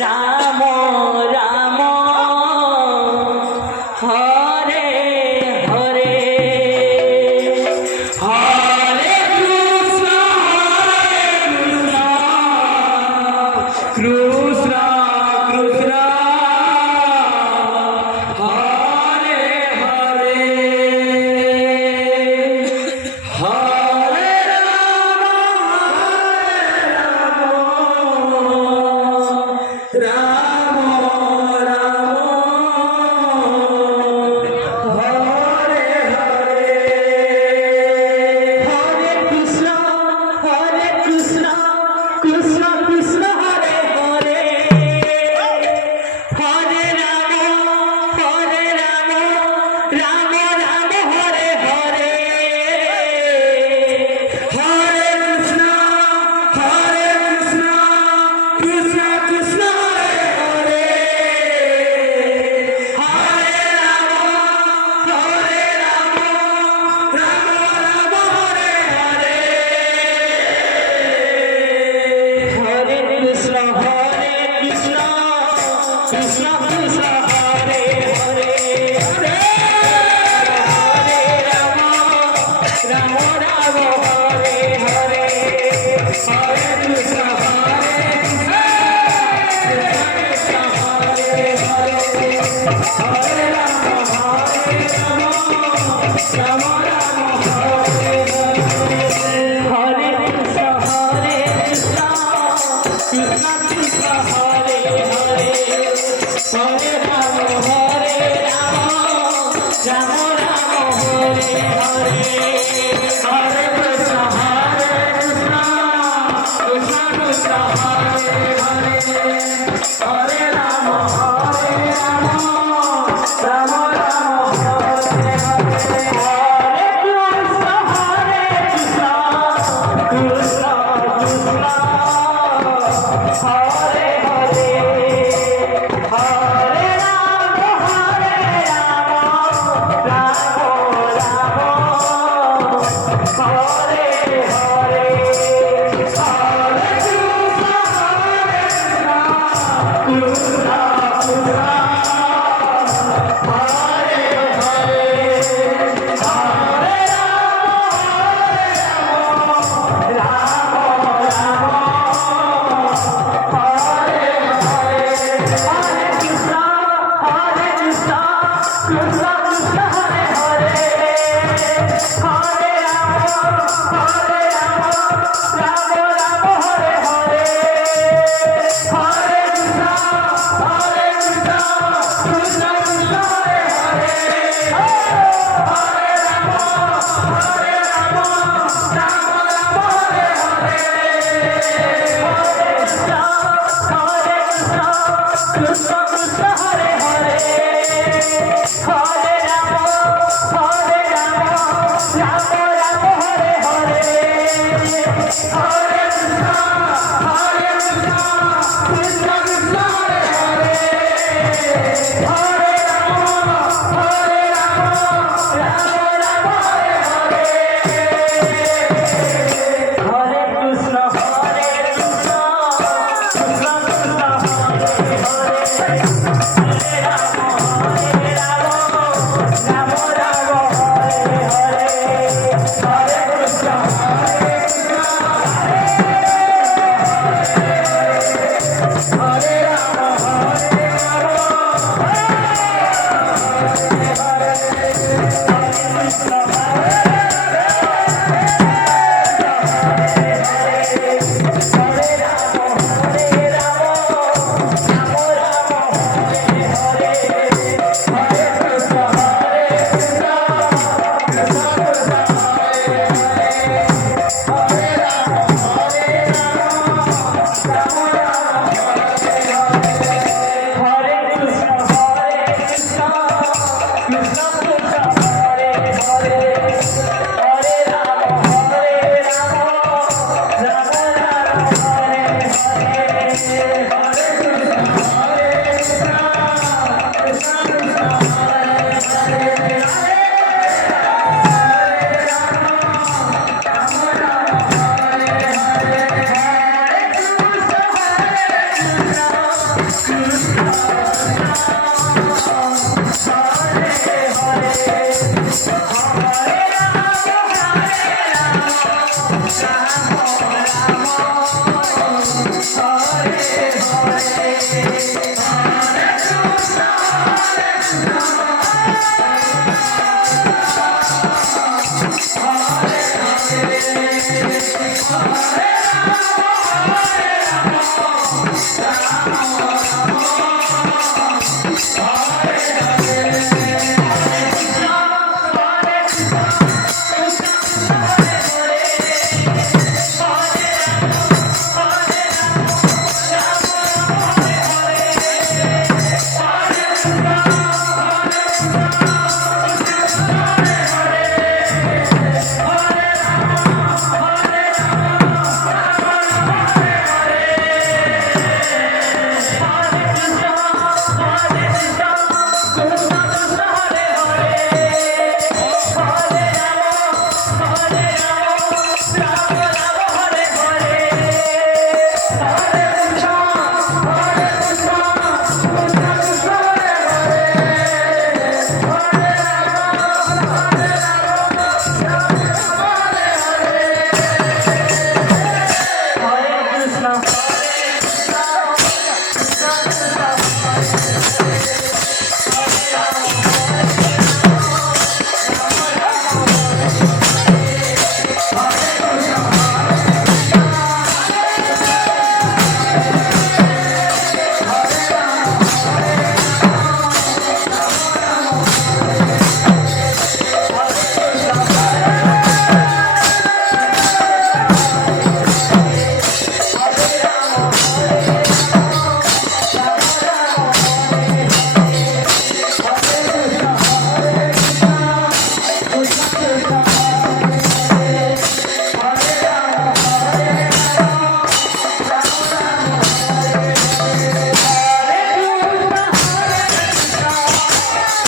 Ram Ram Hare Hare Hare Krishna Krishna Krishna Hare Hare Hare Ram Ram Hare Hare Hare Krishna Krishna Krishna Hare Hare Hare Ram Ram Ram Hare Hare Hare Krishna Krishna Krishna Hare Hare Hare Ram Ram Hare Hare Hare Krishna Krishna Krishna Hare Hare Hare Ram Ram Hare Hare Hare Krishna Krishna Krishna Hare Hare Hare Ram Ram Ram Hare Hare Krishna Krishna Krishna Krishna Hare Hare Hare Ram Ram Ram Hare Hare Hare Krishna Krishna Krishna Krishna Hare Hare Hare Ram Ram Ram Hare Hare Hare Krishna Krishna Krishna Hare Hare Hare Ram Ram Ram Hare Hare Hare Krishna Krishna Krishna Hare Hare Hare Ram Ram Hare Hare Hare Krishna Krishna Krishna Krishna Hare Hare Hare Ram Ram Ram Hare Hare Hare Krishna Krishna Krishna Hare Hare Hare Ram Ram Ram Hare Hare Hare Krishna Krishna Krishna Hare Hare Hare Ram Ram Ram Hare Hare Hare Krishna Krishna Krishna Hare Hare Hare Ram Ram Ram Hare Hare Hare Krishna Krishna Krishna Krishna Hare Hare Hare Ram Ram Ram Hare Hare Hare Krishna Hare Ram Hare Ram Hare